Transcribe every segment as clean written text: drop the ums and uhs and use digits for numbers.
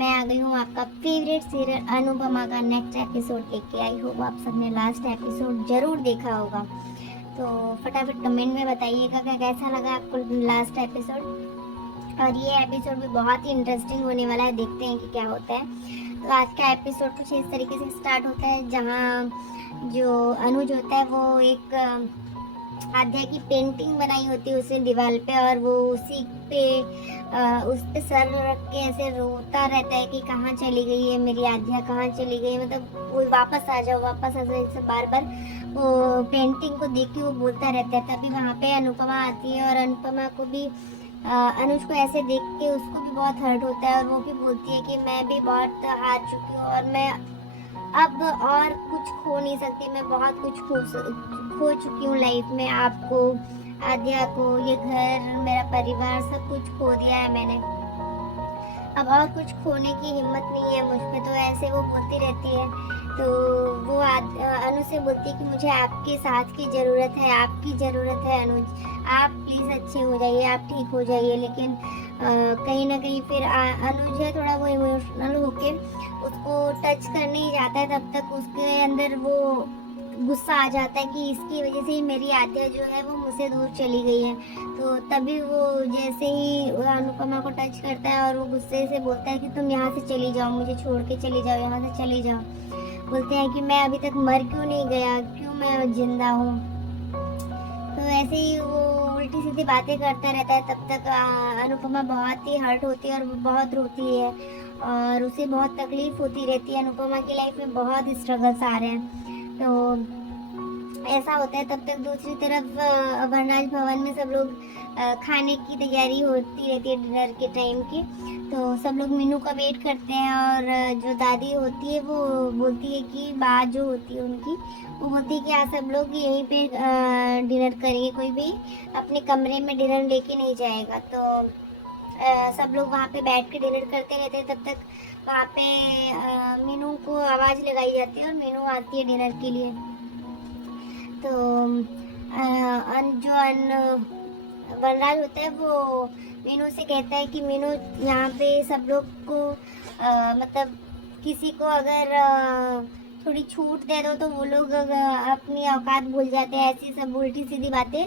मैं आ गई हूँ आपका फेवरेट सीरियल अनुपमा का नेक्स्ट एपिसोड लेके। आई होप आप सबने लास्ट एपिसोड जरूर देखा होगा। तो फटाफट कमेंट में बताइएगा कि कैसा लगा आपको लास्ट एपिसोड। और ये एपिसोड भी बहुत ही इंटरेस्टिंग होने वाला है, देखते हैं कि क्या होता है। तो आज का एपिसोड कुछ इस तरीके से स्टार्ट होता है जहाँ जो अनुज होता है वो एक आध्या की पेंटिंग बनाई होती है उसने दीवार पे, और वो उसी पे उस पे सर रख के ऐसे रोता रहता है कि कहाँ चली गई है मेरी आध्या, कहाँ चली गई, मतलब वो वापस आ जाओ वापस आ जाओ, ऐसे बार बार वो पेंटिंग को देख के वो बोलता रहता है। तभी वहाँ पे अनुपमा आती है और अनुपमा को भी अनुज को ऐसे देख के उसको भी बहुत हर्ट होता है, और वो भी बोलती है कि मैं भी बहुत हार चुकी हूँ और मैं अब और कुछ खो नहीं सकती, मैं बहुत कुछ खो चुकी हूँ लाइफ में। आपको, आद्या को, ये घर, मेरा परिवार, सब कुछ खो दिया है मैंने, अब और कुछ खोने की हिम्मत नहीं है मुझ में। तो ऐसे वो बोलती रहती है। तो वो अनु से बोलती है कि मुझे आपके साथ की ज़रूरत है, आपकी ज़रूरत है अनुज, आप प्लीज़ अच्छे हो जाइए, आप ठीक हो जाइए। लेकिन कहीं ना कहीं फिर अनुज है थोड़ा वो इमोशनल होके उसको टच करने ही जाता है, तब तक उसके अंदर वो गुस्सा आ जाता है कि इसकी वजह से ही मेरी आद्या जो है वो मुझसे दूर चली गई है। तो तभी वो जैसे ही अनुपमा को टच करता है और वो गुस्से से बोलता है कि तुम यहाँ से चली जाओ, मुझे छोड़ के चली जाओ, यहाँ से चली जाओ। बोलते हैं कि मैं अभी तक मर क्यों नहीं गया, क्यों मैं जिंदा हूँ। तो ऐसे ही वो उल्टी सीधी बातें करता रहता है। तब तक अनुपमा बहुत ही हर्ट होती है और वो बहुत रोती है और उसे बहुत तकलीफ होती रहती है। अनुपमा की लाइफ में बहुत स्ट्रगल्स आ रहे हैं। तो ऐसा होता है। तब तक दूसरी तरफ वनराज भवन में सब लोग खाने की तैयारी होती रहती है डिनर के टाइम की। तो सब लोग मीनू का वेट करते हैं, और जो दादी होती है वो बोलती है कि बात जो होती है उनकी, वो बोलती है कि आज सब लोग यहीं पे डिनर करेंगे, कोई भी अपने कमरे में डिनर लेके नहीं जाएगा। तो सब लोग वहाँ पे बैठ के डिनर करते रहते हैं। तब तक वहाँ पे मीनू को आवाज़ लगाई जाती है और मीनू आती है डिनर के लिए। तो वनराज होता है वो मीनू से कहता है कि मीनू, यहाँ पे सब लोग को मतलब किसी को अगर थोड़ी छूट दे दो तो वो लोग अपनी औकात भूल जाते हैं, ऐसी सब उल्टी सीधी बातें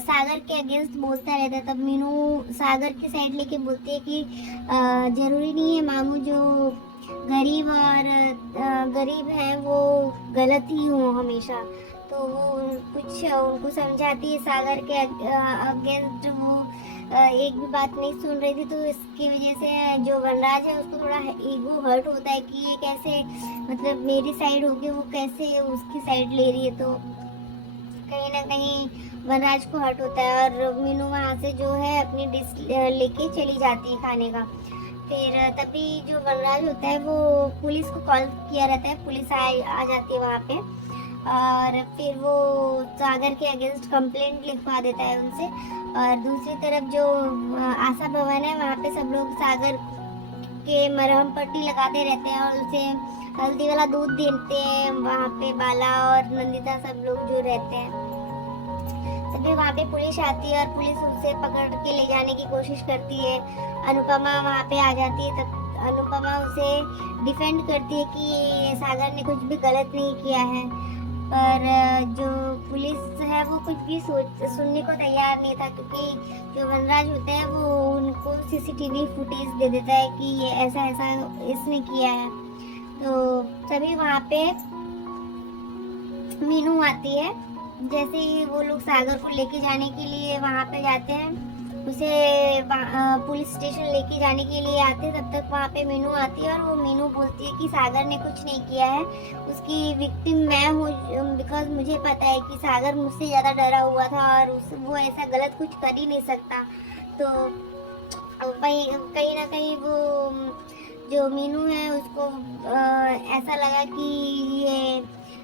सागर के अगेंस्ट बोलता रहता है। तब मीनू सागर की साइड लेके बोलती है कि जरूरी नहीं है मामू जो गरीब और गरीब हैं वो गलत ही हो हमेशा। तो वो कुछ उनको समझाती है सागर के अगेंस्ट। वो एक भी बात नहीं सुन रही थी, तो इसकी वजह से जो वनराज है उसको थोड़ा ईगो हर्ट होता है कि ये कैसे, मतलब मेरी साइड होगी वो कैसे उसकी साइड ले रही है। तो कहीं ना कहीं वनराज को हर्ट होता है और मीनू वहाँ से जो है अपनी डिश लेके चली जाती है खाने का। फिर तभी जो वनराज होता है वो पुलिस को कॉल किया रहता है, पुलिस आ जाती है वहाँ पे, और फिर वो सागर के अगेंस्ट कंप्लेंट लिखवा देता है उनसे। और दूसरी तरफ जो आशा भवन है वहाँ पे सब लोग सागर के मरहम पट्टी लगाते रहते हैं और उसे हल्दी वाला दूध देते हैं वहाँ पे बाला और नंदिता सब लोग जो रहते हैं। तभी वहाँ पे पुलिस आती है और पुलिस उसे पकड़ के ले जाने की कोशिश करती है। अनुपमा वहाँ पे आ जाती है। तब अनुपमा उसे डिफेंड करती है कि सागर ने कुछ भी गलत नहीं किया है, पर जो पुलिस है वो कुछ भी सुनने को तैयार नहीं था, क्योंकि जो वनराज होता है वो उनको सीसीटीवी फुटेज दे देता है कि ये ऐसा ऐसा इसने किया है। तो तभी वहाँ पे मीनू आती है। जैसे ही वो लोग सागर को लेके जाने के लिए वहाँ पे जाते हैं, उसे पुलिस स्टेशन लेके जाने के लिए आते हैं, तब तक वहाँ पे मीनू आती है और वो मीनू बोलती है कि सागर ने कुछ नहीं किया है, उसकी विक्टिम मैं हूँ, बिकॉज मुझे पता है कि सागर मुझसे ज़्यादा डरा हुआ था और वो ऐसा गलत कुछ कर ही नहीं सकता। तो कहीं ना कहीं वो जो मीनू है उसको ऐसा लगा कि ये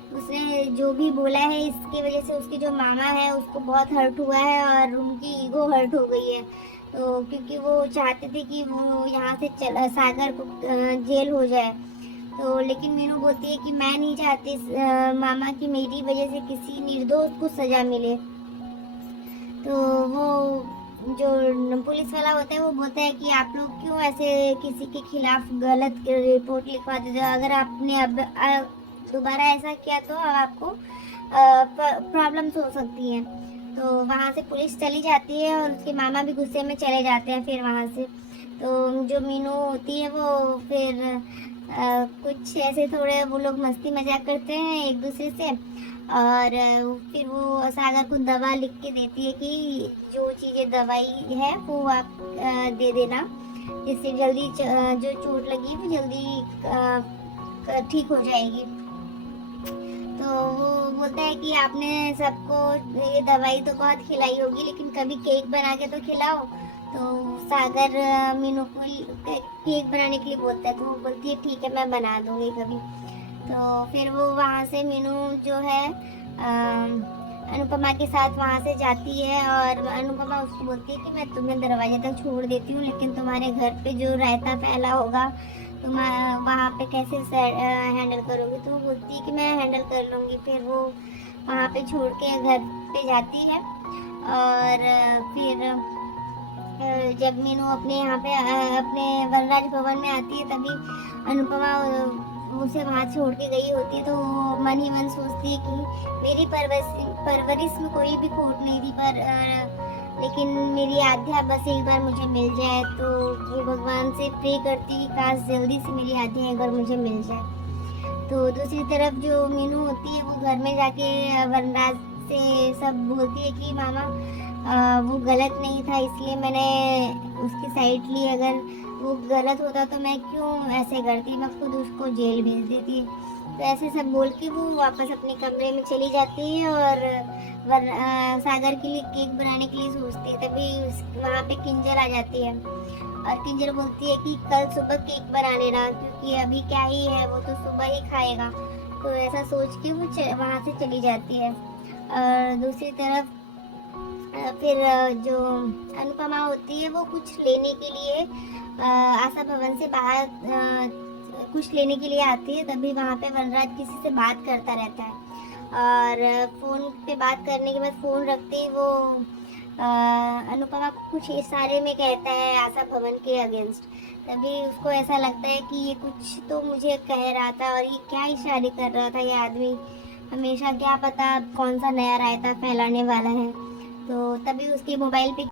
उसने जो भी बोला है इसकी वजह से उसके जो मामा है उसको बहुत हर्ट हुआ है और उनकी ईगो हर्ट हो गई है। तो क्योंकि वो चाहते थे कि वो यहाँ से सागर को जेल हो जाए। तो लेकिन मीनू बोलती है कि मैं नहीं चाहती मामा की मेरी वजह से किसी निर्दोष को सज़ा मिले। तो वो जो पुलिस वाला होता है वो बोलता है कि आप लोग क्यों ऐसे किसी के खिलाफ गलत रिपोर्ट लिखवा देते हो, अगर आपने अब दोबारा ऐसा किया तो आपको प्रॉब्लम्स हो सकती हैं। तो वहाँ से पुलिस चली जाती है और उसके मामा भी गुस्से में चले जाते हैं फिर वहाँ से। तो जो मीनू होती है वो फिर कुछ ऐसे थोड़े वो लोग मस्ती मजाक करते हैं एक दूसरे से, और फिर वो सागर को दवा लिख के देती है कि जो चीज़ें दवाई है वो आप दे देना, जिससे जल्दी जो चोट लगी है वो जल्दी ठीक हो जाएगी। तो वो बोलता है कि आपने सबको ये दवाई तो बहुत खिलाई होगी, लेकिन कभी केक बना के तो खिलाओ। तो सागर मीनू को केक बनाने के लिए बोलता है, तो वो बोलती है ठीक है मैं बना दूंगी कभी। तो फिर वो वहाँ से मीनू जो है अनुपमा के साथ वहाँ से जाती है, और अनुपमा उसको बोलती है कि मैं तुम्हें दरवाजे तक छोड़ देती हूँ, लेकिन तुम्हारे घर पे जो रायता फैला होगा तुम वहाँ पे कैसे हैंडल करोगी। तो वो बोलती है कि मैं हैंडल कर लूँगी। फिर वो वहाँ पे छोड़ के घर पे जाती है, और फिर जब मीनू अपने यहाँ पे अपने वनराज भवन में आती है तभी अनुपमा उसे वहाँ छोड़ के गई होती है। तो वो मन ही मन सोचती है कि मेरी परवरिश में कोई भी खोट नहीं थी, पर लेकिन मेरी आध्या बस एक बार मुझे मिल जाए। तो वो भगवान से प्रे करती कि काश जल्दी से मेरी आध्या एक बार मुझे मिल जाए। तो दूसरी तरफ जो मीनू होती है वो घर में जाके वनराज से सब बोलती है कि मामा वो गलत नहीं था, इसलिए मैंने उसकी साइड ली, अगर वो गलत होता तो मैं क्यों ऐसे करती, मैं खुद उसको जेल भेज देती। तो ऐसे सब बोल के वो वापस अपने कमरे में चली जाती है और सागर के लिए केक बनाने के लिए सोचती है। तभी वहाँ पे किंजल आ जाती है, और किंजल बोलती है कि कल सुबह केक बना लेना, क्योंकि अभी क्या ही है, वो तो सुबह ही खाएगा। तो ऐसा सोच के वो वहाँ से चली जाती है। और दूसरी तरफ फिर जो अनुपमा होती है वो कुछ लेने के लिए आशा भवन से बाहर कुछ लेने के लिए आती है। तभी वहाँ पे वनराज किसी से बात करता रहता है, और फ़ोन पे बात करने के बाद फ़ोन रखते ही वो अनुपमा को कुछ इशारे में कहता है आशा भवन के अगेंस्ट। तभी उसको ऐसा लगता है कि ये कुछ तो मुझे कह रहा था, और ये क्या इशारे कर रहा था ये आदमी, हमेशा क्या पता कौन सा नया रायता फैलाने वाला है। तो तभी उसके मोबाइल पे